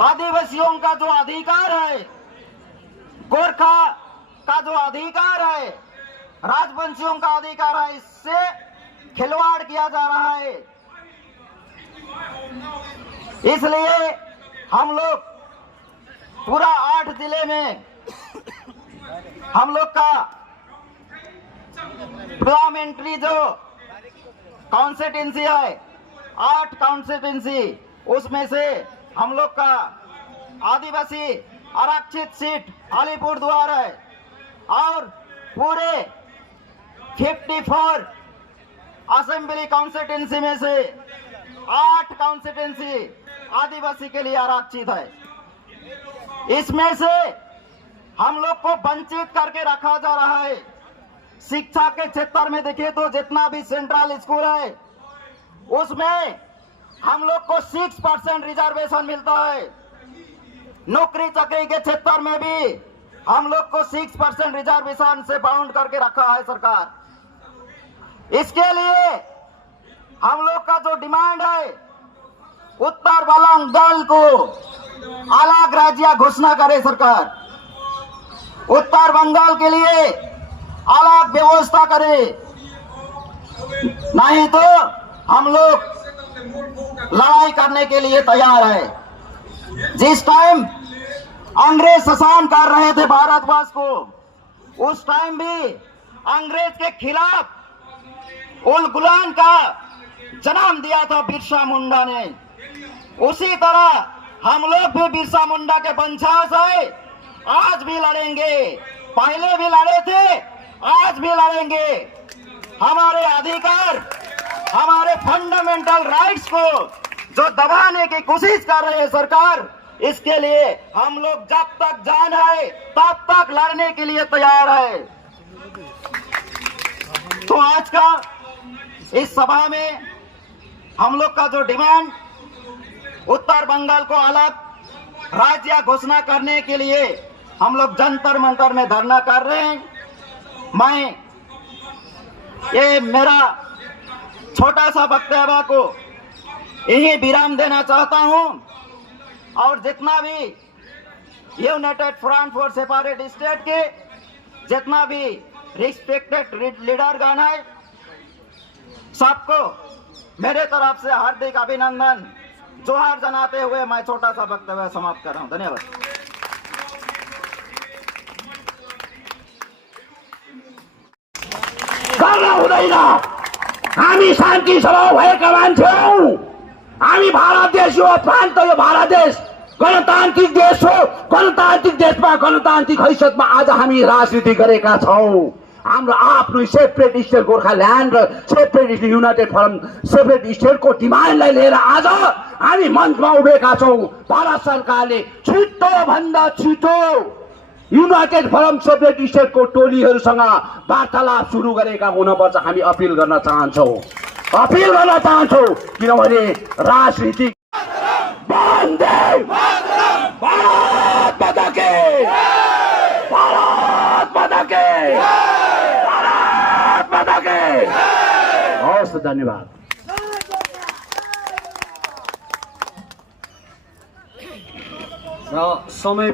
आदिवासियों का जो अधिकार है, गोरखा का जो अधिकार है, राजवंशियों का अधिकार है, इससे खिलवाड़ किया जा रहा है। इसलिए हम लोग पूरा 8 जिले में हम लोग का पार्लियामेंट्री जो कॉन्स्टिट्यूंसी है, 8 कॉन्स्टिट्यूंसी, उसमें से हम लोग का आदिवासी आरक्षित सीट अलीपुरद्वार है और पूरे 54 असेंबली कॉन्स्टिट्यूंसी में से 8 कॉन्स्टिट्यूंसी आदिवासी के लिए आरक्षित है। इसमें से हम लोग को वंचित करके रखा जा रहा है। शिक्षा के क्षेत्र में देखें तो जितना भी सेंट्रल स्कूल है उसमें हम लोग को 6% रिजर्वेशन मिलता है। नौकरी चाकरी के क्षेत्र में भी हम लोग को 6% रिजर्वेशन से बाउंड करके रखा है सरकार। इसके लिए हम लोग का जो डिमांड है, उत्तर बंगाल को अलग राज्य घोषणा करे सरकार, उत्तर बंगाल के लिए अलग व्यवस्था करे, नहीं तो हम लोग लड़ाई करने के लिए तैयार है। जिस टाइम अंग्रेज शासन कर रहे थे भारतवर्ष को, उस टाइम भी अंग्रेज के खिलाफ उल गुलाम का जन्म दिया था बिरसा मुंडा ने। उसी तरह हम लोग भी बिरसा मुंडा के वंशज है, आज भी लड़ेंगे, पहले भी लड़े थे, आज भी लड़ेंगे। हमारे अधिकार, हमारे फंडामेंटल राइट्स को जो दबाने की कोशिश कर रही है सरकार, इसके लिए हम लोग जब तक जान है तब तक लड़ने के लिए तैयार है। तो आज का इस सभा में हम लोग का जो डिमांड, उत्तर बंगाल को अलग राज्य घोषणा करने के लिए हम लोग जंतर मंतर में धरना कर रहे हैं। मैं ये मेरा छोटा सा वक्तव्य को यही विराम देना चाहता हूं और जितना भी United front for separate state के जितना भी रिस्पेक्टेड लीडरगण है, सबको मेरे तरफ से हार्दिक अभिनंदन, जोहार जनाते हुए मैं छोटा सा वक्तव्य समाप्त कर रहा हूं। धन्यवाद। गर्न हुँदैन, हामी शान्ति स्वभाव भएका मान्छे हौ। हामी भारत देश हो, प्रान्त यो भारत देश गणतान्त्रिक देश हो। गणतान्त्रिक देशमा गणतान्त्रिक हैसियतमा आज हामी राजनीति गरेका छौं। हाम्रो आफ्नो सेपरेट स्टेट गोर्खाल्यान्ड र सेपरेट युनाइटेड फरम सेपरेट स्टेटको डिमान्डलाई लिएर आज हामी मञ्चमा उभिएका छौं। भारत सरकारले छिटो भन्दा छिटो युनाइटेड फरम सेपरेट स्टेटको टोलीहरूसँग वार्तालाप सुरु गरेका हुनुपर्छ। हामी अपिल गर्न चाहन्छौं, किनभने राजनीतिक वन्दे भारत माता की, भारत माता की, भारत माता की। हवस्, धन्यवाद। र समय